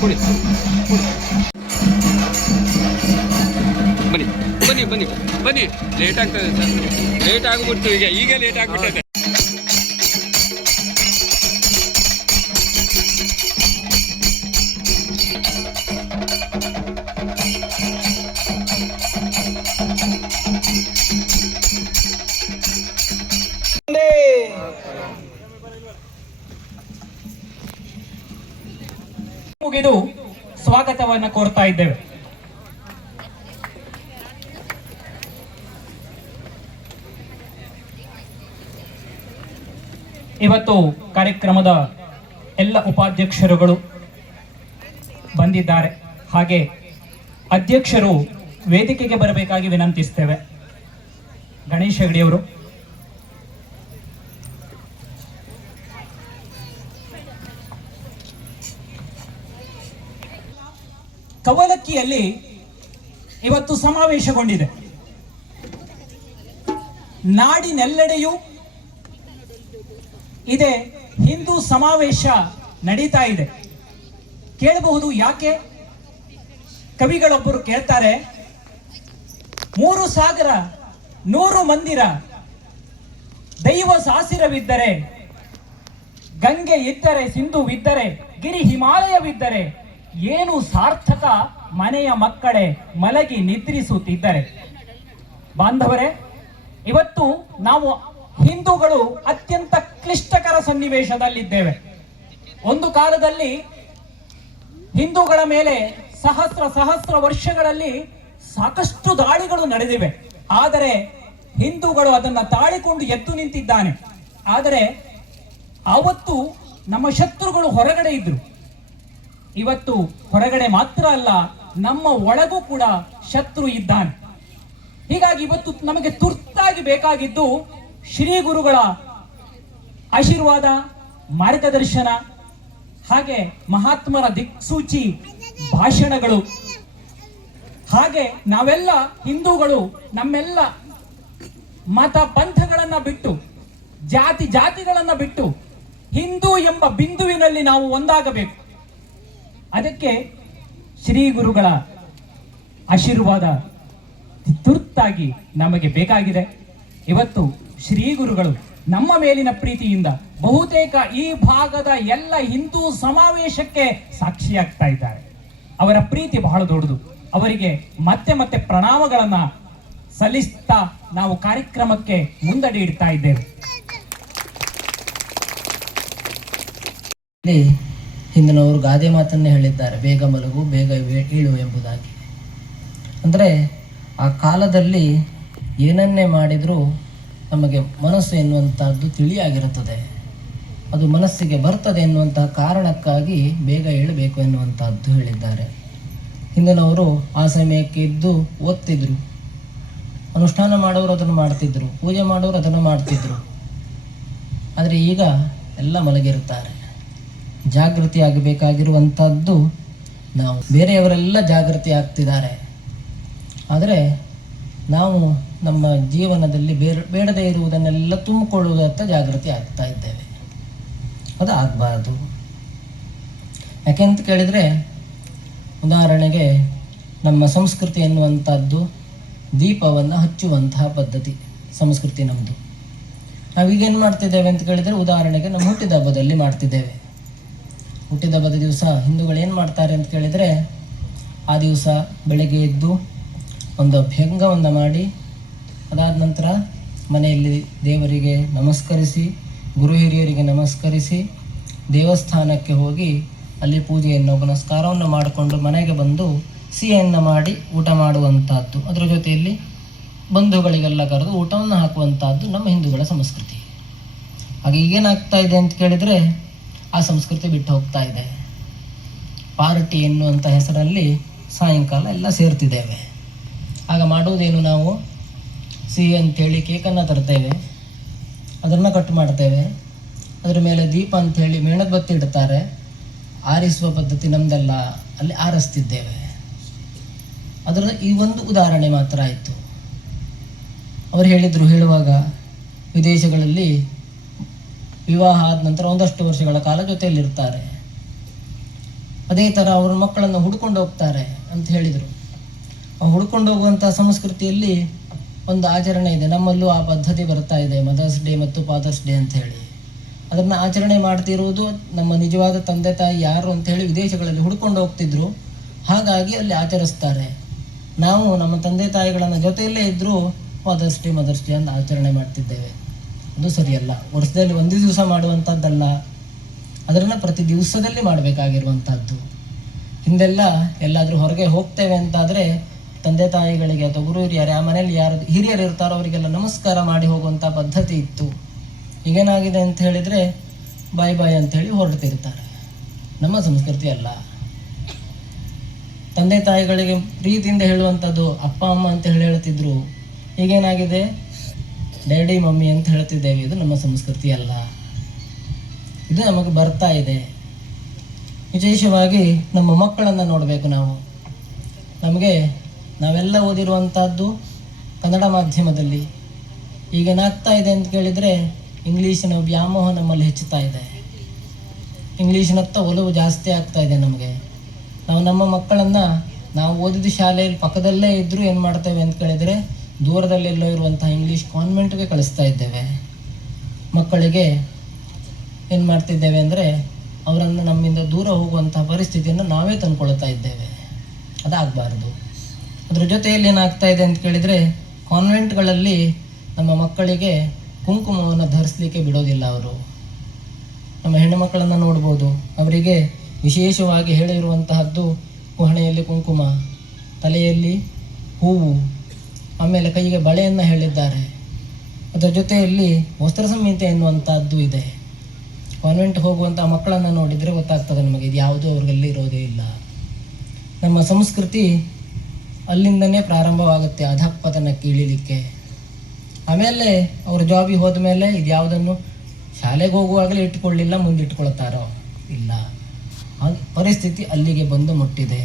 ಕೊಡಿ ಬನ್ನಿ ಬನ್ನಿ ಬನ್ನಿ ಬನ್ನಿ. ಲೇಟ್ ಆಗ್ತದೆ ಸರ್, ಲೇಟ್ ಆಗಿಬಿಡ್ತು. ಈಗ ಲೇಟ್ ಆಗಿಬಿಟ್ಟೈತೆ. ಮುಗಿದು ಸ್ವಾಗತವನ್ನು ಕೋರ್ತಾ ಇದ್ದೇವೆ. ಇವತ್ತು ಕಾರ್ಯಕ್ರಮದ ಎಲ್ಲ ಉಪಾಧ್ಯಕ್ಷರುಗಳು ಬಂದಿದ್ದಾರೆ. ಹಾಗೆ ಅಧ್ಯಕ್ಷರು ವೇದಿಕೆಗೆ ಬರಬೇಕಾಗಿ ವಿನಂತಿಸ್ತೇವೆ. ಗಣೇಶ್ ಹೆಗಡೆಯವರು ಕವಲಕ್ಕಿಯಲ್ಲಿ ಇವತ್ತು ಸಮಾವೇಶಗೊಂಡಿದೆ. ನಾಡಿನೆಲ್ಲೆಡೆಯೂ ಇದೆ ಹಿಂದೂ ಸಮಾವೇಶ ನಡೀತಾ ಇದೆ. ಕೇಳಬಹುದು ಯಾಕೆ? ಕವಿಗಳೊಬ್ಬರು ಕೇಳ್ತಾರೆ, 3,100 ಮಂದಿರ ದೈವ ಸಾಸಿರವಿದ್ದರೆ, ಗಂಗೆ ಇದ್ದರೆ, ಸಿಂಧುವಿದ್ದರೆ, ಗಿರಿ ಹಿಮಾಲಯವಿದ್ದರೆ, ಏನು ಸಾರ್ಥಕ ಮನೆಯ ಮಕ್ಕಳೇ ಮಲಗಿ ನಿದ್ರಿಸುತ್ತಿದ್ದರೆ. ಬಾಂಧವರೇ, ಇವತ್ತು ನಾವು ಹಿಂದೂಗಳು ಅತ್ಯಂತ ಕ್ಲಿಷ್ಟಕರ ಸನ್ನಿವೇಶದಲ್ಲಿದ್ದೇವೆ. ಒಂದು ಕಾಲದಲ್ಲಿ ಹಿಂದೂಗಳ ಮೇಲೆ ಸಹಸ್ರ ವರ್ಷಗಳಲ್ಲಿ ಸಾಕಷ್ಟು ದಾಳಿಗಳು ನಡೆದಿವೆ. ಆದರೆ ಹಿಂದೂಗಳು ಅದನ್ನು ತಾಳಿಕೊಂಡು ಎದ್ದು ನಿಂತಿದ್ದಾನೆ. ಆದರೆ ಆವತ್ತು ನಮ್ಮ ಶತ್ರುಗಳು ಹೊರಗಡೆ ಇದ್ರು. ಇವತ್ತು ಹೊರಗಡೆ ಮಾತ್ರ ಅಲ್ಲ, ನಮ್ಮ ಒಳಗೂ ಕೂಡ ಶತ್ರು ಇದ್ದಾನೆ. ಹೀಗಾಗಿ ಇವತ್ತು ನಮಗೆ ತುರ್ತಾಗಿ ಬೇಕಾಗಿದ್ದು ಶ್ರೀ ಗುರುಗಳ ಆಶೀರ್ವಾದ, ಮಾರ್ಗದರ್ಶನ, ಹಾಗೆ ಮಹಾತ್ಮರ ದಿಕ್ಸೂಚಿ ಭಾಷಣಗಳು. ಹಾಗೆ ನಾವೆಲ್ಲ ಹಿಂದೂಗಳು ನಮ್ಮೆಲ್ಲ ಮತ ಪಂಥಗಳನ್ನ ಬಿಟ್ಟು, ಜಾತಿಗಳನ್ನ ಬಿಟ್ಟು ಹಿಂದೂ ಎಂಬ ಬಿಂದುವಿನಲ್ಲಿ ನಾವು ಒಂದಾಗಬೇಕು. ಅದಕ್ಕೆ ಶ್ರೀ ಗುರುಗಳ ಆಶೀರ್ವಾದ ತುರ್ತಾಗಿ ನಮಗೆ ಬೇಕಾಗಿದೆ. ಇವತ್ತು ಶ್ರೀ ಗುರುಗಳು ನಮ್ಮ ಮೇಲಿನ ಪ್ರೀತಿಯಿಂದ ಬಹುತೇಕ ಈ ಭಾಗದ ಎಲ್ಲ ಹಿಂದೂ ಸಮಾವೇಶಕ್ಕೆ ಸಾಕ್ಷಿಯಾಗ್ತಾ ಇದ್ದಾರೆ. ಅವರ ಪ್ರೀತಿ ಬಹಳ ದೊಡ್ಡದು. ಅವರಿಗೆ ಮತ್ತೆ ಮತ್ತೆ ಪ್ರಣಾಮಗಳನ್ನ ಸಲ್ಲಿಸ್ತಾ ನಾವು ಕಾರ್ಯಕ್ರಮಕ್ಕೆ ಮುಂದಡಿ ಇಡ್ತಾ ಇದ್ದೇವೆ. ಹಿಂದಿನವರು ಗಾದೆ ಮಾತನ್ನೇ ಹೇಳಿದ್ದಾರೆ, ಬೇಗ ಮಲಗು ಬೇಗ ಏಳು ಎಂಬುದಾಗಿ. ಅಂದರೆ ಆ ಕಾಲದಲ್ಲಿ ಏನನ್ನೇ ಮಾಡಿದರೂ ನಮಗೆ ಮನಸ್ಸು ಎನ್ನುವಂಥದ್ದು ತಿಳಿಯಾಗಿರುತ್ತದೆ. ಅದು ಮನಸ್ಸಿಗೆ ಬರ್ತದೆ ಎನ್ನುವಂತಹ ಕಾರಣಕ್ಕಾಗಿ ಬೇಗ ಏಳಬೇಕು ಎನ್ನುವಂಥದ್ದು ಹೇಳಿದ್ದಾರೆ. ಹಿಂದಿನವರು ಆ ಸಮಯಕ್ಕೆ ಇದ್ದು ಓದ್ತಿದ್ರು, ಅನುಷ್ಠಾನ ಮಾಡೋರು ಅದನ್ನು ಮಾಡ್ತಿದ್ರು, ಪೂಜೆ ಮಾಡೋರು ಅದನ್ನು ಮಾಡ್ತಿದ್ರು. ಆದರೆ ಈಗ ಎಲ್ಲ ಮಲಗಿರುತ್ತಾರೆ. ಜಾಗೃತಿ ಆಗಬೇಕಾಗಿರುವಂಥದ್ದು ನಾವು. ಬೇರೆಯವರೆಲ್ಲ ಜಾಗೃತಿ ಆಗ್ತಿದ್ದಾರೆ, ಆದರೆ ನಾವು ನಮ್ಮ ಜೀವನದಲ್ಲಿ ಬೇಡದೇ ಇರುವುದನ್ನೆಲ್ಲ ತುಂಬಿಕೊಳ್ಳುವುದತ್ತ ಜಾಗೃತಿ ಆಗ್ತಾ ಇದ್ದೇವೆ. ಅದು ಆಗಬಾರ್ದು. ಯಾಕೆಂತ ಕೇಳಿದರೆ, ಉದಾಹರಣೆಗೆ ನಮ್ಮ ಸಂಸ್ಕೃತಿ ಎನ್ನುವಂಥದ್ದು ದೀಪವನ್ನು ಹಚ್ಚುವಂತಹ ಪದ್ಧತಿ ಸಂಸ್ಕೃತಿ ನಮ್ಮದು. ನಾವೀಗೇನು ಮಾಡ್ತಿದ್ದೇವೆ ಅಂತ ಕೇಳಿದರೆ, ಉದಾಹರಣೆಗೆ ನಮ್ಮ ಹುಟ್ಟಿದ ಹಬ್ಬದಲ್ಲಿ ಮಾಡ್ತಿದ್ದೇವೆ. ಹುಟ್ಟಿದ ಹಬ್ಬದ ದಿವಸ ಹಿಂದೂಗಳು ಏನು ಮಾಡ್ತಾರೆ ಅಂತ ಕೇಳಿದರೆ, ಆ ದಿವಸ ಬೆಳಗ್ಗೆ ಎದ್ದು ಒಂದು ಅಭ್ಯಂಗವನ್ನು ಮಾಡಿ, ಅದಾದ ನಂತರ ಮನೆಯಲ್ಲಿ ದೇವರಿಗೆ ನಮಸ್ಕರಿಸಿ, ಗುರು ಹಿರಿಯರಿಗೆ ನಮಸ್ಕರಿಸಿ, ದೇವಸ್ಥಾನಕ್ಕೆ ಹೋಗಿ ಅಲ್ಲಿ ಪೂಜೆಯನ್ನು ಪುನಸ್ಕಾರವನ್ನು ಮಾಡಿಕೊಂಡು ಮನೆಗೆ ಬಂದು ಸಿಹಿಯನ್ನು ಮಾಡಿ ಊಟ ಮಾಡುವಂಥದ್ದು. ಅದರ ಜೊತೆಯಲ್ಲಿ ಬಂಧುಗಳಿಗೆಲ್ಲ ಕರೆದು ಊಟವನ್ನು ಹಾಕುವಂಥದ್ದು ನಮ್ಮ ಹಿಂದೂಗಳ ಸಂಸ್ಕೃತಿ. ಹಾಗೆ ಈಗೇನಾಗ್ತಾ ಇದೆ ಅಂತ ಕೇಳಿದರೆ, ಆ ಸಂಸ್ಕೃತಿ ಬಿಟ್ಟು ಹೋಗ್ತಾ ಇದೆ. ಪಾರ್ಟಿ ಎನ್ನುವಂಥ ಹೆಸರಲ್ಲಿ ಸಾಯಂಕಾಲ ಎಲ್ಲ ಸೇರ್ತಿದ್ದೇವೆ. ಆಗ ಮಾಡುವುದೇನು, ನಾವು ಸಿಹಿ ಅಂಥೇಳಿ ಕೇಕನ್ನು ತರ್ತೇವೆ, ಅದನ್ನು ಕಟ್ ಮಾಡ್ತೇವೆ, ಅದರ ಮೇಲೆ ದೀಪ ಅಂಥೇಳಿ ಮೇಣದ ಬತ್ತಿ ಇಡ್ತಾರೆ, ಆರಿಸುವ ಪದ್ಧತಿ ನಮ್ಮದೆಲ್ಲ ಅಲ್ಲಿ ಆರಿಸ್ತಿದ್ದೇವೆ. ಅದರ ಈ ಒಂದು ಉದಾಹರಣೆ ಮಾತ್ರ ಆಯಿತು. ಅವರು ಹೇಳುವಾಗ ವಿದೇಶಗಳಲ್ಲಿ ವಿವಾಹ ಆದ ನಂತರ ಒಂದಷ್ಟು ವರ್ಷಗಳ ಕಾಲ ಜೊತೆಯಲ್ಲಿರ್ತಾರೆ. ಅದೇ ಥರ ಅವ್ರ ಮಕ್ಕಳನ್ನು ಹುಡ್ಕೊಂಡು ಹೋಗ್ತಾರೆ ಅಂತ ಹೇಳಿದರು. ಆ ಹುಡ್ಕೊಂಡು ಹೋಗುವಂಥ ಸಂಸ್ಕೃತಿಯಲ್ಲಿ ಒಂದು ಆಚರಣೆ ಇದೆ. ನಮ್ಮಲ್ಲೂ ಆ ಪದ್ಧತಿ ಬರ್ತಾ ಇದೆ, ಮದರ್ಸ್ ಡೇ ಮತ್ತು ಫಾದರ್ಸ್ ಡೇ ಅಂತ ಹೇಳಿ. ಅದನ್ನು ಆಚರಣೆ ಮಾಡ್ತಿರುವುದು ನಮ್ಮ ನಿಜವಾದ ತಂದೆ ತಾಯಿ ಯಾರು ಅಂತ ಹೇಳಿ ವಿದೇಶಗಳಲ್ಲಿ ಹುಡ್ಕೊಂಡು ಹೋಗ್ತಿದ್ರು, ಹಾಗಾಗಿ ಅಲ್ಲಿ ಆಚರಿಸ್ತಾರೆ. ನಾವು ನಮ್ಮ ತಂದೆ ತಾಯಿಗಳನ್ನು ಜೊತೆಯಲ್ಲೇ ಇದ್ದರೂ ಫಾದರ್ಸ್ ಡೇ ಮದರ್ಸ್ ಡೇ ಅಂತ ಆಚರಣೆ ಮಾಡ್ತಿದ್ದೇವೆ. ಅದು ಸರಿಯಲ್ಲ. ವರ್ಷದಲ್ಲಿ ಒಂದು ದಿವಸ ಮಾಡುವಂಥದ್ದಲ್ಲ, ಅದನ್ನು ಪ್ರತಿ ದಿವಸದಲ್ಲಿ ಮಾಡಬೇಕಾಗಿರುವಂಥದ್ದು. ಹಿಂದೆಲ್ಲ ಎಲ್ಲಾದರೂ ಹೊರಗೆ ಹೋಗ್ತೇವೆ ಅಂತಾದರೆ ತಂದೆ ತಾಯಿಗಳಿಗೆ ಅಥವಾ ಗುರು ಹಿರಿಯರು, ಆ ಮನೇಲಿ ಯಾರು ಹಿರಿಯರು ಇರ್ತಾರೋ ಅವರಿಗೆಲ್ಲ ನಮಸ್ಕಾರ ಮಾಡಿ ಹೋಗುವಂಥ ಪದ್ಧತಿ ಇತ್ತು. ಈಗೇನಾಗಿದೆ ಅಂತ ಹೇಳಿದರೆ ಬಾಯ್ ಬಾಯ್ ಅಂಥೇಳಿ ಹೊರಡ್ತಿರ್ತಾರೆ. ನಮ್ಮ ಸಂಸ್ಕೃತಿ ಅಲ್ಲ. ತಂದೆ ತಾಯಿಗಳಿಗೆ ಪ್ರೀತಿಯಿಂದ ಹೇಳುವಂಥದ್ದು ಅಪ್ಪ ಅಮ್ಮ ಅಂತ ಹೇಳಿ ಹೇಳ್ತಿದ್ರು. ಈಗೇನಾಗಿದೆ, ಡ್ಯಾಡಿ ಮಮ್ಮಿ ಅಂತ ಹೇಳ್ತಿದ್ದೇವೆ. ಇದು ನಮ್ಮ ಸಂಸ್ಕೃತಿ ಅಲ್ಲ. ಇದು ನಮಗೆ ಬರ್ತಾ ಇದೆ. ವಿಶೇಷವಾಗಿ ನಮ್ಮ ಮಕ್ಕಳನ್ನು ನೋಡಬೇಕು ನಾವು. ನಾವೆಲ್ಲ ಓದಿರುವಂಥದ್ದು ಕನ್ನಡ ಮಾಧ್ಯಮದಲ್ಲಿ. ಈಗೇನಾಗ್ತಾ ಇದೆ ಅಂತ ಕೇಳಿದರೆ ಇಂಗ್ಲೀಷಿನ ವ್ಯಾಮೋಹ ನಮ್ಮಲ್ಲಿ ಹೆಚ್ಚುತ್ತಾ ಇದೆ. ಇಂಗ್ಲೀಷಿನತ್ತ ಒಲವು ಜಾಸ್ತಿ ಆಗ್ತಾ ಇದೆ ನಮಗೆ. ನಾವು ನಮ್ಮ ಮಕ್ಕಳನ್ನು ನಾವು ಓದಿದ ಶಾಲೆಯಲ್ಲಿ ಪಕ್ಕದಲ್ಲೇ ಇದ್ದರೂ ಏನು ಮಾಡ್ತೇವೆ ಅಂತ ಕೇಳಿದರೆ ದೂರದಲ್ಲೆಲ್ಲೋ ಇರುವಂಥ ಇಂಗ್ಲೀಷ್ ಕಾನ್ವೆಂಟ್ಗೆ ಕಳಿಸ್ತಾ ಇದ್ದೇವೆ. ಮಕ್ಕಳಿಗೆ ಏನು ಮಾಡ್ತಿದ್ದೇವೆ ಅಂದರೆ ಅವರನ್ನು ನಮ್ಮಿಂದ ದೂರ ಹೋಗುವಂಥ ಪರಿಸ್ಥಿತಿಯನ್ನು ನಾವೇ ತಂದುಕೊಳ್ತಾ ಇದ್ದೇವೆ. ಅದಾಗಬಾರ್ದು. ಅದರ ಜೊತೆಯಲ್ಲಿ ಏನಾಗ್ತಾ ಇದೆ ಅಂತ ಕೇಳಿದರೆ ಕಾನ್ವೆಂಟ್ಗಳಲ್ಲಿ ನಮ್ಮ ಮಕ್ಕಳಿಗೆ ಕುಂಕುಮವನ್ನು ಧರಿಸಲಿಕ್ಕೆ ಬಿಡೋದಿಲ್ಲ ಅವರು. ನಮ್ಮ ಹೆಣ್ಣು ಮಕ್ಕಳನ್ನು ನೋಡ್ಬೋದು, ಅವರಿಗೆ ವಿಶೇಷವಾಗಿ ಹೇಳಿರುವಂತಹದ್ದು ಹಣೆಯಲ್ಲಿ ಕುಂಕುಮ, ತಲೆಯಲ್ಲಿ ಹೂವು, ಆಮೇಲೆ ಕೈಗೆ ಬಳೆಯನ್ನು ಹೇಳಿದ್ದಾರೆ. ಅದರ ಜೊತೆಯಲ್ಲಿ ವಸ್ತ್ರ ಸಂಹಿತೆ ಎನ್ನುವಂಥದ್ದು ಇದೆ. ಕಾನ್ವೆಂಟ್ ಹೋಗುವಂಥ ಮಕ್ಕಳನ್ನು ನೋಡಿದರೆ ಗೊತ್ತಾಗ್ತದೆ ನಮಗೆ ಇದು ಯಾವುದೂ ಅವ್ರಿಗೆಲ್ಲಿ ಇರೋದೇ ಇಲ್ಲ. ನಮ್ಮ ಸಂಸ್ಕೃತಿ ಅಲ್ಲಿಂದನೇ ಪ್ರಾರಂಭವಾಗುತ್ತೆ ಅಧಃಪತನಕ್ಕೆ ಇಳಿಲಿಕ್ಕೆ. ಆಮೇಲೆ ಅವರು ಜಾಬಿಗೆ ಹೋದ ಮೇಲೆ ಇದು ಯಾವುದನ್ನು ಶಾಲೆಗೆ ಹೋಗುವಾಗಲೇ ಇಟ್ಕೊಳ್ಳಿಲ್ಲ, ಮುಂದೆ ಇಟ್ಕೊಳ್ತಾರೋ ಇಲ್ಲ. ಪರಿಸ್ಥಿತಿ ಅಲ್ಲಿಗೆ ಬಂದು ಮುಟ್ಟಿದೆ.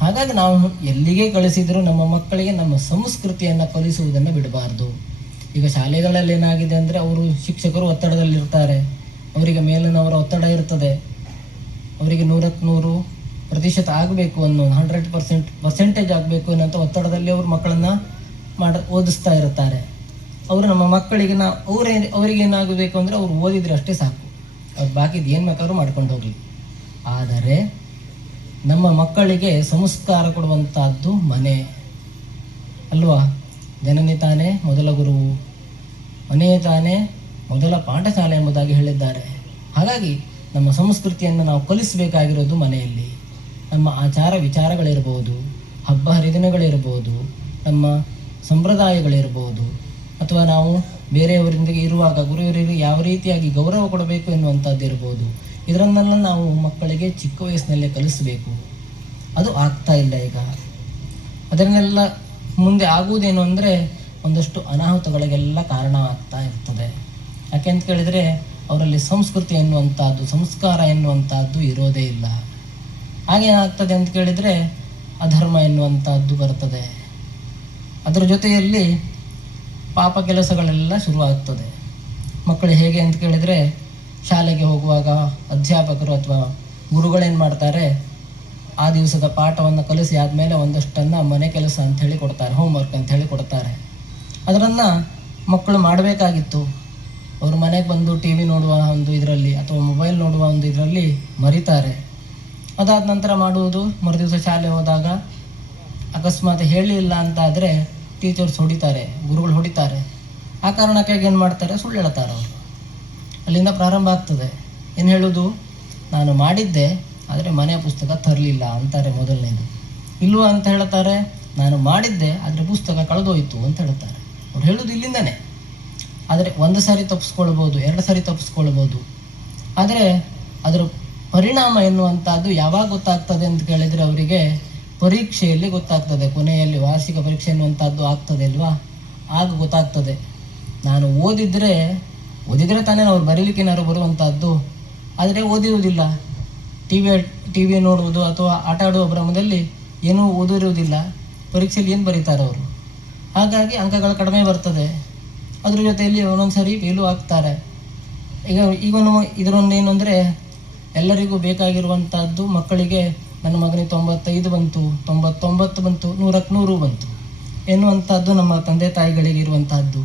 ಹಾಗಾಗಿ ನಾವು ಎಲ್ಲಿಗೆ ಕಳಿಸಿದರೂ ನಮ್ಮ ಮಕ್ಕಳಿಗೆ ನಮ್ಮ ಸಂಸ್ಕೃತಿಯನ್ನು ಕಲಿಸುವುದನ್ನು ಬಿಡಬಾರ್ದು. ಈಗ ಶಾಲೆಗಳಲ್ಲಿ ಏನಾಗಿದೆ ಅಂದರೆ ಅವರು ಶಿಕ್ಷಕರು ಒತ್ತಡದಲ್ಲಿರ್ತಾರೆ, ಅವರಿಗೆ ಮೇಲಿನವರ ಒತ್ತಡ ಇರ್ತದೆ, ಅವರಿಗೆ 100% ಆಗಬೇಕು ಅನ್ನೋ 100% ಆಗಬೇಕು ಅನ್ನೋಂಥ ಒತ್ತಡದಲ್ಲಿ ಅವರು ಮಕ್ಕಳನ್ನು ಓದಿಸ್ತಾ ಇರ್ತಾರೆ. ಅವರು ನಮ್ಮ ಮಕ್ಕಳಿಗೆ ಅವರಿಗೇನಾಗಬೇಕು ಅಂದರೆ ಅವ್ರು ಓದಿದರೆ ಅಷ್ಟೇ ಸಾಕು, ಅವ್ರು ಬಾಕಿದು ಏನು ಬೇಕಾದ್ರೂ ಮಾಡ್ಕೊಂಡು ಹೋಗಲಿ. ಆದರೆ ನಮ್ಮ ಮಕ್ಕಳಿಗೆ ಸಂಸ್ಕಾರ ಕೊಡುವಂಥದ್ದು ಮನೆ ಅಲ್ವಾ? ಜನನಿ ತಾನೇ ಮೊದಲ ಗುರುವು, ಮನೆಯೇ ತಾನೇ ಮೊದಲ ಪಾಠಶಾಲೆ ಎಂಬುದಾಗಿ ಹೇಳಿದ್ದಾರೆ. ಹಾಗಾಗಿ ನಮ್ಮ ಸಂಸ್ಕೃತಿಯನ್ನು ನಾವು ಕಲಿಸಬೇಕಾಗಿರೋದು ಮನೆಯಲ್ಲಿ. ನಮ್ಮ ಆಚಾರ ವಿಚಾರಗಳಿರ್ಬೋದು, ಹಬ್ಬ ಹರಿದಿನಗಳಿರ್ಬೋದು, ನಮ್ಮ ಸಂಪ್ರದಾಯಗಳಿರ್ಬೋದು, ಅಥವಾ ನಾವು ಬೇರೆಯವರೊಂದಿಗೆ ಇರುವಾಗ ಗುರುವರಿಗೆ ಯಾವ ರೀತಿಯಾಗಿ ಗೌರವ ಕೊಡಬೇಕು ಎನ್ನುವಂಥದ್ದು ಇರ್ಬೋದು. ಇದರನ್ನೆಲ್ಲ ನಾವು ಮಕ್ಕಳಿಗೆ ಚಿಕ್ಕ ವಯಸ್ಸಿನಲ್ಲೇ ಕಲಿಸಬೇಕು. ಅದು ಆಗ್ತಾ ಇಲ್ಲ ಈಗ. ಅದನ್ನೆಲ್ಲ ಮುಂದೆ ಆಗುವುದೇನು ಅಂದರೆ ಒಂದಷ್ಟು ಅನಾಹುತಗಳಿಗೆಲ್ಲ ಕಾರಣವಾಗ್ತಾ ಇರ್ತದೆ. ಯಾಕೆ ಅಂತ ಕೇಳಿದರೆ ಅವರಲ್ಲಿ ಸಂಸ್ಕೃತಿ ಎನ್ನುವಂಥದ್ದು, ಸಂಸ್ಕಾರ ಎನ್ನುವಂಥದ್ದು ಇರೋದೇ ಇಲ್ಲ. ಹಾಗೇನಾಗ್ತದೆ ಅಂತ ಕೇಳಿದರೆ ಅಧರ್ಮ ಎನ್ನುವಂಥದ್ದು ಬರ್ತದೆ. ಅದರ ಜೊತೆಯಲ್ಲಿ ಪಾಪ ಕೆಲಸಗಳೆಲ್ಲ ಶುರುವಾಗ್ತದೆ. ಮಕ್ಕಳು ಹೇಗೆ ಅಂತ ಕೇಳಿದರೆ ಶಾಲೆಗೆ ಹೋಗುವಾಗ ಅಧ್ಯಾಪಕರು ಅಥವಾ ಗುರುಗಳೇನು ಮಾಡ್ತಾರೆ, ಆ ದಿವಸದ ಪಾಠವನ್ನು ಕಲಿಸಿ ಆದಮೇಲೆ ಒಂದಷ್ಟನ್ನು ಮನೆ ಕೆಲಸ ಅಂಥೇಳಿ ಕೊಡ್ತಾರೆ, ಹೋಮ್ವರ್ಕ್ ಅಂಥೇಳಿ ಕೊಡ್ತಾರೆ. ಅದನ್ನು ಮಕ್ಕಳು ಮಾಡಬೇಕಾಗಿತ್ತು. ಅವರು ಮನೆಗೆ ಬಂದು ಟಿ ವಿ ನೋಡುವ ಒಂದು ಇದರಲ್ಲಿ ಅಥವಾ ಮೊಬೈಲ್ ನೋಡುವ ಒಂದು ಇದರಲ್ಲಿ ಮರಿತಾರೆ. ಅದಾದ ನಂತರ ಮಾಡುವುದು, ಮರುದಿವಸ ಶಾಲೆ ಹೋದಾಗ ಅಕಸ್ಮಾತ್ ಹೇಳಿಲ್ಲ ಅಂತಾದರೆ ಟೀಚರ್ಸ್ ಹೊಡಿತಾರೆ, ಗುರುಗಳು ಹೊಡಿತಾರೆ. ಆ ಕಾರಣಕ್ಕಾಗಿ ಏನು ಮಾಡ್ತಾರೆ, ಸುಳ್ಳು ಹೇಳ್ತಾರೆ ಅವರು. ಅಲ್ಲಿಂದ ಪ್ರಾರಂಭ ಆಗ್ತದೆ. ಏನು ಹೇಳೋದು, ನಾನು ಮಾಡಿದ್ದೆ ಆದರೆ ಮನೆಯ ಪುಸ್ತಕ ತರಲಿಲ್ಲ ಅಂತಾರೆ ಮೊದಲನೇದು. ಇಲ್ವ ಅಂತ ಹೇಳ್ತಾರೆ, ನಾನು ಮಾಡಿದ್ದೆ ಆದರೆ ಪುಸ್ತಕ ಕಳೆದೋಯ್ತು ಅಂತ ಹೇಳ್ತಾರೆ. ಅವ್ರು ಹೇಳೋದು ಇಲ್ಲಿಂದನೇ. ಆದರೆ 1 ಸಾರಿ ತಪ್ಪಿಸ್ಕೊಳ್ಬೋದು, 2 ಸಾರಿ ತಪ್ಪಿಸ್ಕೊಳ್ಬೋದು. ಆದರೆ ಅದರ ಪರಿಣಾಮ ಎನ್ನುವಂಥದ್ದು ಯಾವಾಗ ಗೊತ್ತಾಗ್ತದೆ ಅಂತ ಕೇಳಿದರೆ ಅವರಿಗೆ ಪರೀಕ್ಷೆಯಲ್ಲಿ ಗೊತ್ತಾಗ್ತದೆ. ಕೊನೆಯಲ್ಲಿ ವಾರ್ಷಿಕ ಪರೀಕ್ಷೆ ಎನ್ನುವಂಥದ್ದು ಆಗ್ತದೆ ಅಲ್ವಾ, ಆಗ ಗೊತ್ತಾಗ್ತದೆ. ನಾನು ಓದಿದರೆ ತಾನೇ ಅವ್ರು ಬರೀಲಿಕ್ಕೆ ಏನಾದ್ರು ಬರುವಂಥದ್ದು. ಆದರೆ ಓದಿರುವುದಿಲ್ಲ, ಟಿ ವಿ ನೋಡುವುದು ಅಥವಾ ಆಟ ಆಡುವ ಭ್ರಮದಲ್ಲಿ ಏನೂ ಓದಿರುವುದಿಲ್ಲ. ಪರೀಕ್ಷೆಯಲ್ಲಿ ಏನು ಬರೀತಾರೆ ಅವರು. ಹಾಗಾಗಿ ಅಂಕಗಳು ಕಡಿಮೆ ಬರ್ತದೆ. ಅದ್ರ ಜೊತೆಯಲ್ಲಿ ಒಂದೊಂದು ಸರಿ ಫೇಲು ಆಗ್ತಾರೆ. ಈಗ ಇದರೊಂದು ಏನು ಅಂದರೆ ಎಲ್ಲರಿಗೂ ಬೇಕಾಗಿರುವಂತಹದ್ದು ಮಕ್ಕಳಿಗೆ ನನ್ನ ಮಗನಿಗೆ 95 ಬಂತು, 99 ಬಂತು, 100ಕ್ಕೆ 100 ಬಂತು ಎನ್ನುವಂಥದ್ದು ನಮ್ಮ ತಂದೆ ತಾಯಿಗಳಿಗೆ ಇರುವಂತಹದ್ದು.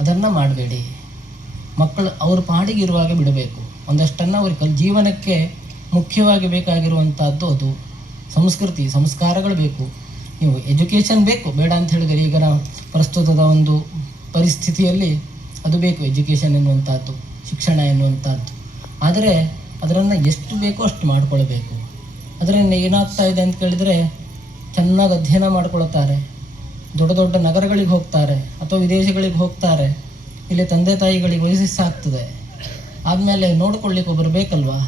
ಅದನ್ನು ಮಾಡಬೇಡಿ. ಮಕ್ಕಳು ಅವ್ರ ಪಾಡಿಗಿರುವಾಗ ಬಿಡಬೇಕು. ಒಂದಷ್ಟನ್ನು ಅವ್ರಿಗೆ ಜೀವನಕ್ಕೆ ಮುಖ್ಯವಾಗಿ ಬೇಕಾಗಿರುವಂಥದ್ದು ಅದು ಸಂಸ್ಕೃತಿ, ಸಂಸ್ಕಾರಗಳು ಬೇಕು. ನೀವು ಎಜುಕೇಷನ್ ಬೇಕು, ಬೇಡ ಅಂತ ಹೇಳಿದರೆ ಈಗ ನಾವು ಪ್ರಸ್ತುತದ ಒಂದು ಪರಿಸ್ಥಿತಿಯಲ್ಲಿ ಅದು ಬೇಕು, ಎಜುಕೇಷನ್ ಎನ್ನುವಂಥದ್ದು, ಶಿಕ್ಷಣ ಎನ್ನುವಂಥದ್ದು. ಆದರೆ ಅದನ್ನು ಎಷ್ಟು ಬೇಕೋ ಅಷ್ಟು ಮಾಡಿಕೊಳ್ಬೇಕು. ಅದರಿಂದ ಏನಾಗ್ತಾ ಇದೆ ಅಂತ ಕೇಳಿದರೆ, ಚೆನ್ನಾಗಿ ಅಧ್ಯಯನ ಮಾಡಿಕೊಳ್ತಾರೆ, ದೊಡ್ಡ ದೊಡ್ಡ ನಗರಗಳಿಗೆ ಹೋಗ್ತಾರೆ ಅಥವಾ ವಿದೇಶಗಳಿಗೆ ಹೋಗ್ತಾರೆ. ಇಲ್ಲಿ ತಂದೆ ತಾಯಿಗಳಿಗೆ ವಯಸ್ಸಾಗ್ತದೆ, ಆದಮೇಲೆ ನೋಡ್ಕೊಳ್ಳಿಕ್ಕೆ ಒಬ್ಬರು ಬೇಕಲ್ವಾ.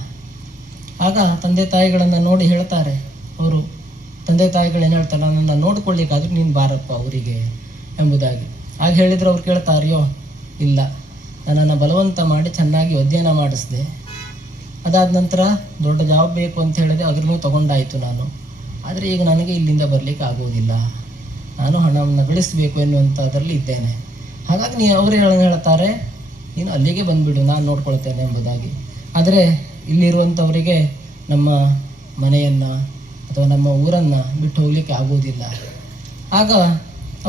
ಆಗ ತಂದೆ ತಾಯಿಗಳನ್ನು ನೋಡಿ ಹೇಳ್ತಾರೆ ಅವರು, ತಂದೆ ತಾಯಿಗಳೇನು ಹೇಳ್ತಾರೆ, ನನ್ನನ್ನು ನೋಡ್ಕೊಳ್ಳಿಕ್ಕಾದ್ರೂ ನೀನು ಬಾರಪ್ಪ ಅವರಿಗೆ ಎಂಬುದಾಗಿ. ಆಗ ಹೇಳಿದರೆ ಅವ್ರು ಕೇಳ್ತಾರೆಯೋ, ಇಲ್ಲ, ನನ್ನನ್ನು ಬಲವಂತ ಮಾಡಿ ಚೆನ್ನಾಗಿ ಅಧ್ಯಯನ ಮಾಡಿಸಿದೆ, ಅದಾದ ನಂತರ ದೊಡ್ಡ ಜಾಬ್ ಬೇಕು ಅಂತ ಹೇಳಿದೆ, ಅದ್ರೂ ತೊಗೊಂಡಾಯಿತು ನಾನು. ಆದರೆ ಈಗ ನನಗೆ ಇಲ್ಲಿಂದ ಬರಲಿಕ್ಕೆ ಆಗೋದಿಲ್ಲ, ನಾನು ಹಣವನ್ನು ಗಳಿಸಬೇಕು ಎನ್ನುವಂಥದ್ರಲ್ಲಿ ಇದ್ದೇನೆ. ಹಾಗಾಗಿ ಅವರು ಹೇಳ್ತಾರೆ, ನೀನು ಅಲ್ಲಿಗೆ ಬಂದುಬಿಡು, ನಾನು ನೋಡ್ಕೊಳ್ತೇನೆ ಎಂಬುದಾಗಿ. ಆದರೆ ಇಲ್ಲಿರುವಂಥವರಿಗೆ ನಮ್ಮ ಮನೆಯನ್ನು ಅಥವಾ ನಮ್ಮ ಊರನ್ನು ಬಿಟ್ಟು ಹೋಗಲಿಕ್ಕೆ ಆಗೋದಿಲ್ಲ. ಆಗ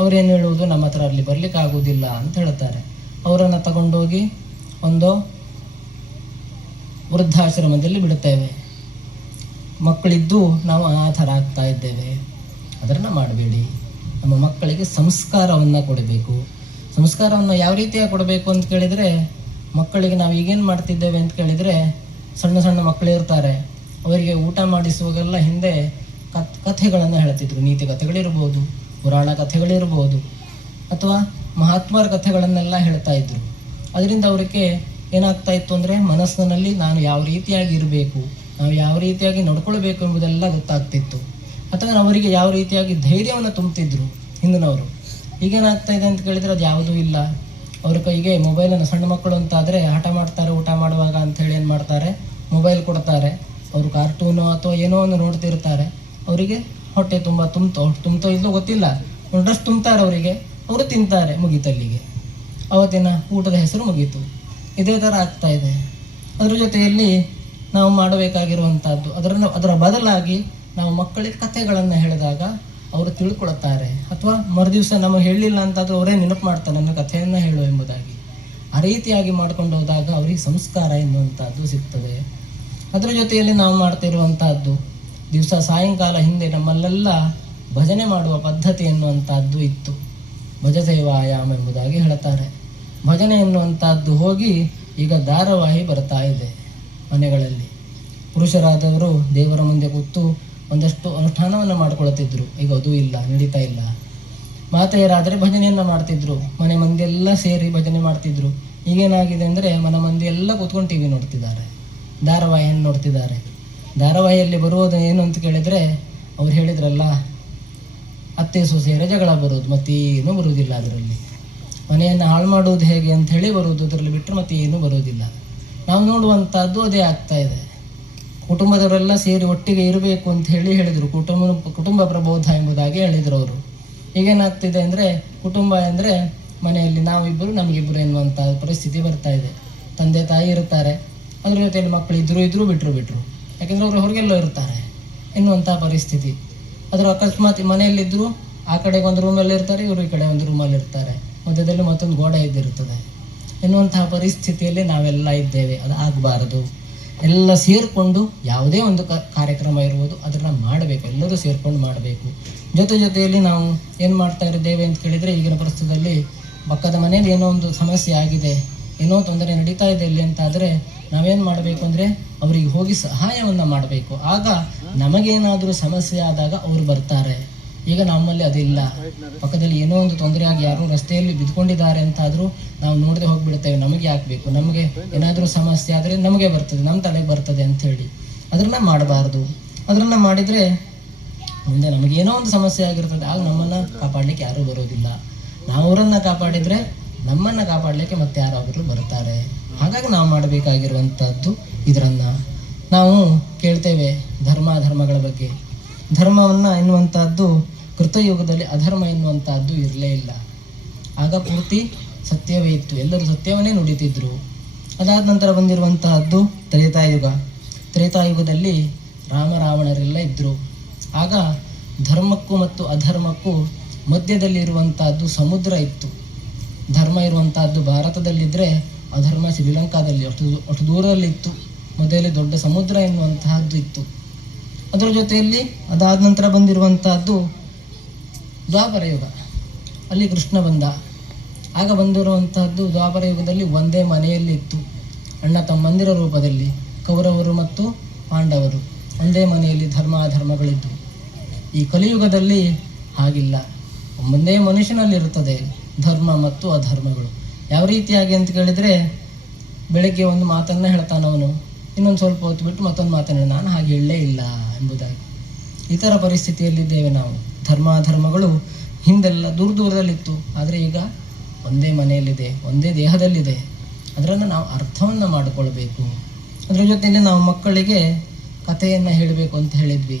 ಅವರೇನು ಹೇಳುವುದು, ನಮ್ಮ ಹತ್ರ ಅಲ್ಲಿ ಬರಲಿಕ್ಕೆ ಆಗೋದಿಲ್ಲ ಅಂತ ಹೇಳ್ತಾರೆ. ಅವರನ್ನು ತಗೊಂಡೋಗಿ ಒಂದು ವೃದ್ಧಾಶ್ರಮದಲ್ಲಿ ಬಿಡುತ್ತೇವೆ. ಮಕ್ಕಳಿದ್ದು ನಾವು ಅನಾಥರ ಆಗ್ತಾ ಇದ್ದೇವೆ. ಅದನ್ನು ಮಾಡಬೇಡಿ. ನಮ್ಮ ಮಕ್ಕಳಿಗೆ ಸಂಸ್ಕಾರವನ್ನು ಕೊಡಬೇಕು. ಸಂಸ್ಕಾರವನ್ನು ಯಾವ ರೀತಿಯಾಗಿ ಕೊಡಬೇಕು ಅಂತ ಕೇಳಿದರೆ, ಮಕ್ಕಳಿಗೆ ನಾವು ಈಗೇನು ಮಾಡ್ತಿದ್ದೇವೆ ಅಂತ ಕೇಳಿದರೆ, ಸಣ್ಣ ಸಣ್ಣ ಮಕ್ಕಳು ಇರ್ತಾರೆ, ಅವರಿಗೆ ಊಟ ಮಾಡಿಸುವಾಗೆಲ್ಲ ಹಿಂದೆ ಕಥೆಗಳನ್ನು ಹೇಳ್ತಿದ್ರು. ನೀತಿ ಕಥೆಗಳಿರ್ಬೋದು, ಪುರಾಣ ಕಥೆಗಳಿರ್ಬೋದು, ಅಥವಾ ಮಹಾತ್ಮರ ಕಥೆಗಳನ್ನೆಲ್ಲ ಹೇಳ್ತಾ ಇದ್ರು. ಅದರಿಂದ ಅವರಿಗೆ ಏನಾಗ್ತಾ ಇತ್ತು ಅಂದರೆ, ಮನಸ್ಸಿನಲ್ಲಿ ನಾನು ಯಾವ ರೀತಿಯಾಗಿ ಇರಬೇಕು, ನಾವು ಯಾವ ರೀತಿಯಾಗಿ ನಡ್ಕೊಳ್ಬೇಕು ಎಂಬುದೆಲ್ಲ ಗೊತ್ತಾಗ್ತಿತ್ತು. ಅಥವಾ ಅವರಿಗೆ ಯಾವ ರೀತಿಯಾಗಿ ಧೈರ್ಯವನ್ನು ತುಂಬ್ತಿದ್ರು ಹಿಂದಿನವರು. ಈಗೇನಾಗ್ತಾ ಇದೆ ಅಂತ ಕೇಳಿದರೆ ಅದು ಯಾವುದೂ ಇಲ್ಲ. ಅವ್ರ ಕೈಗೆ ಮೊಬೈಲನ್ನು, ಸಣ್ಣ ಮಕ್ಕಳು ಅಂತ ಆದರೆ ಹಠ ಮಾಡ್ತಾರೆ ಊಟ ಮಾಡುವಾಗ ಅಂಥೇಳಿ ಏನು ಮಾಡ್ತಾರೆ, ಮೊಬೈಲ್ ಕೊಡ್ತಾರೆ. ಅವರು ಕಾರ್ಟೂನು ಅಥವಾ ಏನೋ ಒಂದು ನೋಡ್ತಿರ್ತಾರೆ. ಅವರಿಗೆ ಹೊಟ್ಟೆ ತುಂಬ್ತೋ ಇಲ್ಲೋ ಗೊತ್ತಿಲ್ಲ, ಒಂದಷ್ಟು ತುಂಬ್ತಾರೆ ಅವರಿಗೆ, ಅವರು ತಿಂತಾರೆ, ಮುಗೀತಲ್ಲಿಗೆ ಅವತ್ತಿನ ಊಟದ ಹೆಸರು ಮುಗೀತು. ಇದೇ ಥರ ಆಗ್ತಾ ಇದೆ. ಅದರ ಜೊತೆಯಲ್ಲಿ ನಾವು ಮಾಡಬೇಕಾಗಿರುವಂಥದ್ದು, ಅದರ ಬದಲಾಗಿ ನಾವು ಮಕ್ಕಳಿಗೆ ಕಥೆಗಳನ್ನು ಹೇಳಿದಾಗ ಅವರು ತಿಳ್ಕೊಳ್ತಾರೆ. ಅಥವಾ ಮರುದಿವಸ ನಮಗೆ ಹೇಳಲಿಲ್ಲ ಅಂತಾದರೂ ಅವರೇ ನೆನಪು ಮಾಡ್ತಾರೆ, ನನ್ನ ಕಥೆಯನ್ನು ಹೇಳು ಎಂಬುದಾಗಿ. ಆ ರೀತಿಯಾಗಿ ಮಾಡ್ಕೊಂಡು ಹೋದಾಗ ಅವರಿಗೆ ಸಂಸ್ಕಾರ ಎನ್ನುವಂಥದ್ದು ಸಿಗ್ತದೆ. ಅದರ ಜೊತೆಯಲ್ಲಿ ನಾವು ಮಾಡ್ತಿರುವಂತಹದ್ದು, ದಿವಸ ಸಾಯಂಕಾಲ ಹಿಂದೆ ನಮ್ಮಲ್ಲೆಲ್ಲ ಭಜನೆ ಮಾಡುವ ಪದ್ಧತಿ ಎನ್ನುವಂಥದ್ದು ಇತ್ತು. ಭಜಸೇವಾಯಾಮ ಎಂಬುದಾಗಿ ಹೇಳ್ತಾರೆ. ಭಜನೆ ಎನ್ನುವಂಥದ್ದು ಹೋಗಿ ಈಗ ಧಾರಾವಾಹಿ ಬರ್ತಾ ಇದೆ ಮನೆಗಳಲ್ಲಿ. ಪುರುಷರಾದವರು ದೇವರ ಮುಂದೆ ಕೂತು ಒಂದಷ್ಟು ಅನುಷ್ಠಾನವನ್ನು ಮಾಡ್ಕೊಳ್ತಿದ್ರು. ಈಗ ಅದು ಇಲ್ಲ, ನಡೀತಾ ಇಲ್ಲ. ಮಾತೆಯರಾದರೆ ಭಜನೆಯನ್ನು ಮಾಡ್ತಿದ್ರು, ಮನೆ ಮಂದಿ ಎಲ್ಲ ಸೇರಿ ಭಜನೆ ಮಾಡ್ತಿದ್ರು. ಈಗೇನಾಗಿದೆ ಅಂದರೆ, ಮನೆ ಮಂದಿ ಎಲ್ಲ ಕೂತ್ಕೊಂಡು ಟಿ ವಿ ನೋಡ್ತಿದ್ದಾರೆ, ಧಾರಾವಾಹಿಯನ್ನು ನೋಡ್ತಿದ್ದಾರೆ. ಧಾರಾವಾಹಿಯಲ್ಲಿ ಬರುವುದು ಏನು ಅಂತ ಕೇಳಿದರೆ, ಅವ್ರು ಹೇಳಿದ್ರಲ್ಲ, ಅತ್ತೆ ಸೊಸೆಯರ ಜಗಳ ಬರೋದು, ಮತ್ತೇನೂ ಬರುವುದಿಲ್ಲ ಅದರಲ್ಲಿ. ಮನೆಯನ್ನು ಹಾಳು ಮಾಡುವುದು ಹೇಗೆ ಅಂತ ಹೇಳಿ ಬರುವುದು, ಅದರಲ್ಲಿ ಬಿಟ್ಟರೆ ಮತ್ತೆ ಏನೂ ಬರೋದಿಲ್ಲ. ನಾವು ನೋಡುವಂಥದ್ದು ಅದೇ ಆಗ್ತಾ ಇದೆ. ಕುಟುಂಬದವರೆಲ್ಲ ಸೇರಿ ಒಟ್ಟಿಗೆ ಇರಬೇಕು ಅಂತ ಹೇಳಿದರು. ಕುಟುಂಬ ಪ್ರಬೋಧ ಎಂಬುದಾಗಿ ಹೇಳಿದರು ಅವರು. ಈಗೇನಾಗ್ತಿದೆ ಅಂದರೆ, ಕುಟುಂಬ ಅಂದರೆ ಮನೆಯಲ್ಲಿ ನಾವಿಬ್ಬರು ನಮಗಿಬ್ಬರು ಎನ್ನುವಂಥ ಪರಿಸ್ಥಿತಿ ಬರ್ತಾ ಇದೆ. ತಂದೆ ತಾಯಿ ಇರ್ತಾರೆ, ಅದ್ರ ಜೊತೆಯಲ್ಲಿ ಮಕ್ಕಳು ಇದ್ರೂ ಬಿಟ್ಟರು. ಯಾಕೆಂದರೆ ಅವರು ಹೊರಗೆಲ್ಲೋ ಇರ್ತಾರೆ ಎನ್ನುವಂಥ ಪರಿಸ್ಥಿತಿ. ಅದರ ಅಕಸ್ಮಾತ್ ಮನೆಯಲ್ಲಿದ್ದರೂ ಆ ಕಡೆಗೆ ಒಂದು ರೂಮಲ್ಲಿ ಇರ್ತಾರೆ, ಇವರು ಈ ಕಡೆ ಒಂದು ರೂಮಲ್ಲಿ ಇರ್ತಾರೆ, ಮಧ್ಯದಲ್ಲಿ ಮತ್ತೊಂದು ಗೋಡೆ ಇದ್ದಿರ್ತದೆ ಎನ್ನುವಂತಹ ಪರಿಸ್ಥಿತಿಯಲ್ಲಿ ನಾವೆಲ್ಲ ಇದ್ದೇವೆ. ಅದು ಆಗಬಾರದು. ಎಲ್ಲ ಸೇರಿಕೊಂಡು ಯಾವುದೇ ಒಂದು ಕಾರ್ಯಕ್ರಮ ಇರ್ಬೋದು, ಅದನ್ನು ಮಾಡಬೇಕು, ಎಲ್ಲರೂ ಸೇರಿಕೊಂಡು ಮಾಡಬೇಕು. ಜೊತೆಯಲ್ಲಿ ನಾವು ಏನು ಮಾಡ್ತಾ ಇದ್ದೇವೆ ಅಂತ ಕೇಳಿದರೆ, ಈಗಿನ ಪ್ರಸ್ತುತದಲ್ಲಿ ಪಕ್ಕದ ಮನೇಲಿ ಏನೋ ಒಂದು ಸಮಸ್ಯೆ ಆಗಿದೆ, ಏನೋ ತೊಂದರೆ ನಡೀತಾ ಇದೆ ಇಲ್ಲಿ ಅಂತಾದರೆ ನಾವೇನು ಮಾಡಬೇಕು ಅಂದರೆ, ಅವರಿಗೆ ಹೋಗಿ ಸಹಾಯವನ್ನು ಮಾಡಬೇಕು. ಆಗ ನಮಗೇನಾದರೂ ಸಮಸ್ಯೆ ಆದಾಗ ಅವರು ಬರ್ತಾರೆ. ಈಗ ನಮ್ಮಲ್ಲಿ ಅದಿಲ್ಲ. ಪಕ್ಕದಲ್ಲಿ ಏನೋ ಒಂದು ತೊಂದರೆ ಆಗಿ ಯಾರೋ ರಸ್ತೆಯಲ್ಲಿ ಬಿದ್ದುಕೊಂಡಿದ್ದಾರೆ ಅಂತಾದರೂ ನಾವು ನೋಡದೆ ಹೋಗಿಬಿಡ್ತೇವೆ. ನಮಗೆ ಯಾಕೆ ಬೇಕು, ನಮಗೆ ಏನಾದರೂ ಸಮಸ್ಯೆ ಆದರೆ ನಮಗೆ ಬರ್ತದೆ, ನಮ್ಮ ತಲೆಗೆ ಬರ್ತದೆ ಅಂಥೇಳಿ ಅದನ್ನು ಮಾಡಬಾರ್ದು. ಅದನ್ನು ಮಾಡಿದರೆ ಮುಂದೆ ನಮಗೇನೋ ಒಂದು ಸಮಸ್ಯೆ ಆಗಿರ್ತದೆ, ಆಗ ನಮ್ಮನ್ನು ಕಾಪಾಡಲಿಕ್ಕೆ ಯಾರೂ ಬರೋದಿಲ್ಲ. ನಾವು ಅವರನ್ನು ಕಾಪಾಡಿದರೆ ನಮ್ಮನ್ನು ಕಾಪಾಡಲಿಕ್ಕೆ ಮತ್ತೆ ಯಾರಾದರೂ ಬರ್ತಾರೆ. ಹಾಗಾಗಿ ನಾವು ಮಾಡಬೇಕಾಗಿರುವಂಥದ್ದು ಇದನ್ನು. ನಾವು ಕೇಳ್ತೇವೆ ಧರ್ಮಗಳ ಬಗ್ಗೆ. ಧರ್ಮವನ್ನು ಎನ್ನುವಂಥದ್ದು ಕೃತಯುಗದಲ್ಲಿ ಅಧರ್ಮ ಎನ್ನುವಂಥದ್ದು ಇರಲೇ ಇಲ್ಲ. ಆಗ ಪೂರ್ತಿ ಸತ್ಯವೇ ಇತ್ತು, ಎಲ್ಲರೂ ಸತ್ಯವನ್ನೇ ನುಡಿತಿದ್ರು. ಅದಾದ ನಂತರ ಬಂದಿರುವಂತಹದ್ದು ತ್ರೇತಾಯುಗ. ತ್ರೇತಾಯುಗದಲ್ಲಿ ರಾಮರಾವಣರೆಲ್ಲ ಇದ್ದರು. ಆಗ ಧರ್ಮಕ್ಕೂ ಮತ್ತು ಅಧರ್ಮಕ್ಕೂ ಮಧ್ಯದಲ್ಲಿರುವಂತಹದ್ದು ಸಮುದ್ರ ಇತ್ತು. ಧರ್ಮ ಇರುವಂತಹದ್ದು ಭಾರತದಲ್ಲಿದ್ದರೆ ಅಧರ್ಮ ಶ್ರೀಲಂಕಾದಲ್ಲಿ ಅಷ್ಟು ದೂರದಲ್ಲಿತ್ತು. ಮೊದಲೇ ದೊಡ್ಡ ಸಮುದ್ರ ಎನ್ನುವಂತಹದ್ದು ಇತ್ತು. ಅದರ ಜೊತೆಯಲ್ಲಿ ಅದಾದ ನಂತರ ಬಂದಿರುವಂತಹದ್ದು ದ್ವಾಪರ ಯುಗ. ಅಲ್ಲಿ ಕೃಷ್ಣ ಬಂದ. ಆಗ ಬಂದಿರುವಂತಹದ್ದು ದ್ವಾಪರ ಯುಗದಲ್ಲಿ ಒಂದೇ ಮನೆಯಲ್ಲಿ ಇತ್ತು, ಅಣ್ಣ ತಮ್ಮಂದಿರ ರೂಪದಲ್ಲಿ ಕೌರವರು ಮತ್ತು ಪಾಂಡವರು ಒಂದೇ ಮನೆಯಲ್ಲಿ ಧರ್ಮ ಅಧರ್ಮಗಳಿದ್ದು. ಈ ಕಲಿಯುಗದಲ್ಲಿ ಹಾಗಿಲ್ಲ, ಒಂದೇ ಮನುಷ್ಯನಲ್ಲಿರುತ್ತದೆ ಧರ್ಮ ಮತ್ತು ಅಧರ್ಮಗಳು. ಯಾವ ರೀತಿಯಾಗಿ ಅಂತ ಕೇಳಿದರೆ, ಬೆಳಗ್ಗೆ ಒಂದು ಮಾತನ್ನು ಹೇಳ್ತಾನವನು, ಇನ್ನೊಂದು ಸ್ವಲ್ಪ ಹೊತ್ತು ಬಿಟ್ಟು ಮತ್ತೊಂದು ಮಾತನ್ನು ನಾನು ಹಾಗೆ ಹೇಳಲೇ ಇಲ್ಲ ಎಂಬುದಾಗಿ. ಈ ಥರ ಪರಿಸ್ಥಿತಿಯಲ್ಲಿದ್ದೇವೆ ನಾವು. ಧರ್ಮ ಅಧರ್ಮಗಳು ಹಿಂದೆಲ್ಲ ದೂರ ದೂರದಲ್ಲಿತ್ತು, ಆದರೆ ಈಗ ಒಂದೇ ಮನೆಯಲ್ಲಿದೆ, ಒಂದೇ ದೇಹದಲ್ಲಿದೆ. ಅದನ್ನು ನಾವು ಅರ್ಥವನ್ನು ಮಾಡಿಕೊಳ್ಬೇಕು. ಅದರ ಜೊತೆಯಲ್ಲಿ ನಾವು ಮಕ್ಕಳಿಗೆ ಕಥೆಯನ್ನು ಹೇಳಬೇಕು ಅಂತ ಹೇಳಿದ್ವಿ.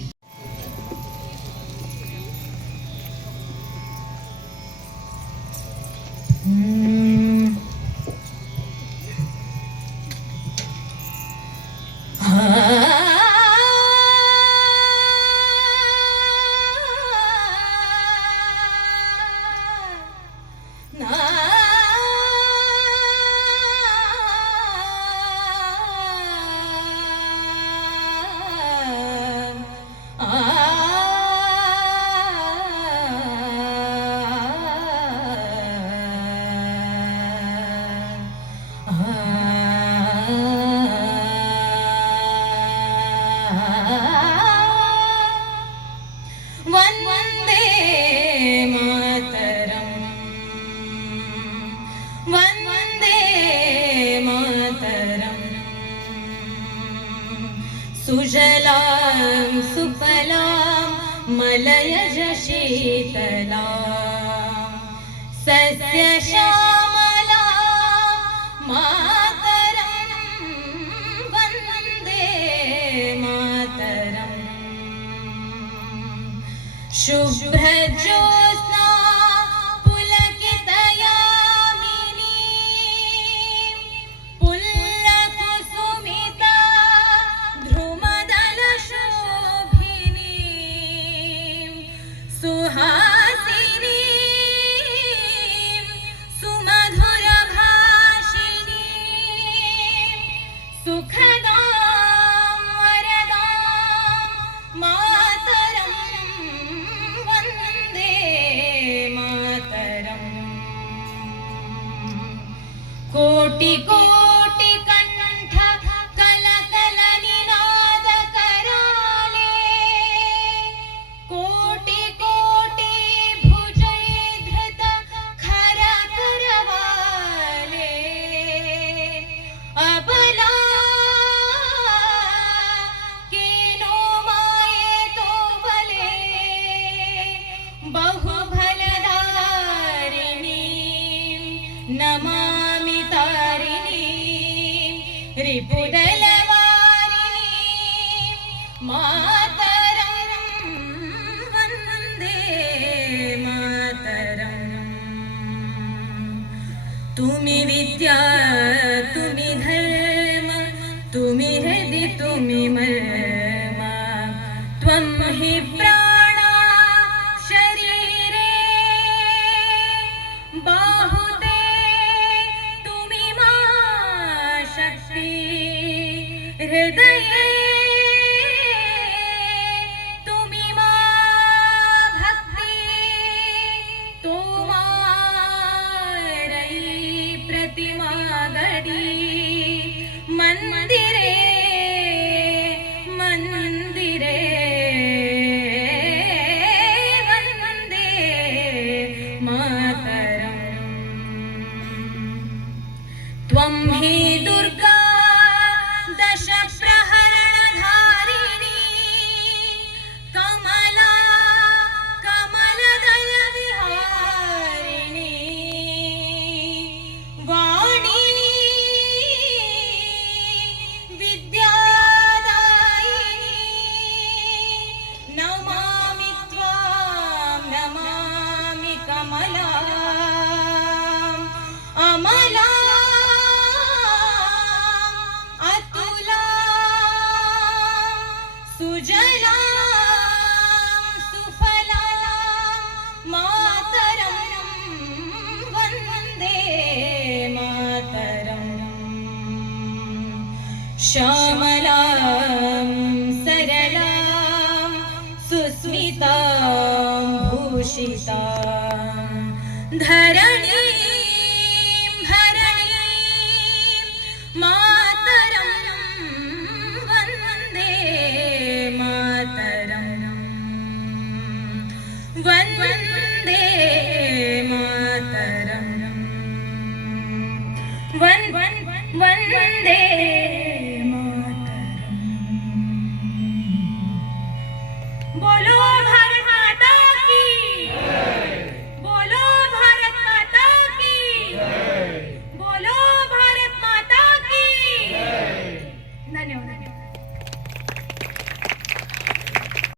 ವಂದೇ ಮಾತರಂ, ವಂದೇ ಮಾತರಂ. ಸುಜಲಾಂ ಸುಫಲಾಂ ಮಲಯಜ ಶೀತಲಾಂ ಸಸ್ಯ ಶ್ಯಾಮಲಾಂ ಮಾತರಂ, ವಂದೇ ಮಾತರಂ. ಶುಭ್ರಜ್ಯೋತ್ಸ್ನಾ ಪುಲಕಿತಯಾಮಿನೀ ಪುಲ್ಲಕುಸುಮಿತಾ ಧ್ರುಮದಲಶೋಭಿನೀ ಸುಹಾಸಿನೀ ಸುಮಧುರಭಾಷಿಣೀ ಸುಖದಾಂ ವರದಾಂ ಮಾತರಂ, ವಂದೇ ಮಾತರಂ. ಕೋಟಿ ಕೋಟಿ ಕಂಠ ಕಲಕಲ ನಿನಾದ ಕರಾಳೆ, ಕೋಟಿ ಕೋಟಿ ಭುಜೈಧೃತ ಖರ ಕರವಾಲೆ, ಅಬಲಾ ಕೇನೋ ಮಾಯೆ ತೋಬಲೆ, ಬಹುಫಲಧಾರಿಣೀ ನಮಾಮಿ ತಾರಿಣೀ, ರಿಪುದಲವಾರಿಣೀ ಮಾತರಂ, ವಂದೇ ಮಾತರಂ. ತುಮಿ ವಿದ್ಯಾ ತುಮಿ ಧರ್ಮ ತುಮಿ ಹೃದಿ ತುಮಿ ಮರ್ಮ, ತ್ವಂ ಹಿ ಪ್ರಾಣ ಶರೀರೇ ಬಾಹುತೆ ತುಮಿ ಮಾ ಶಕ್ತಿ, ಹೃದಯೇ ತುಮಿ ಮಾ ಭಕ್ತಿ, ತೋಮಾರೈ ಪ್ರತಿಮಾ ಗಡಿ, ಮಂದಿರೇ ಮಂದಿರೇ ವಂದೇ ಮಾತರಂ. ತ್ವಂ ಹಿ ದುರ್ಗಾ ದಶ ಪ್ರಹರಣ भूषिता धरणी भरणी मातरं वन्दे मातरं वन्दे मातरं वन्दे मातरं बोलो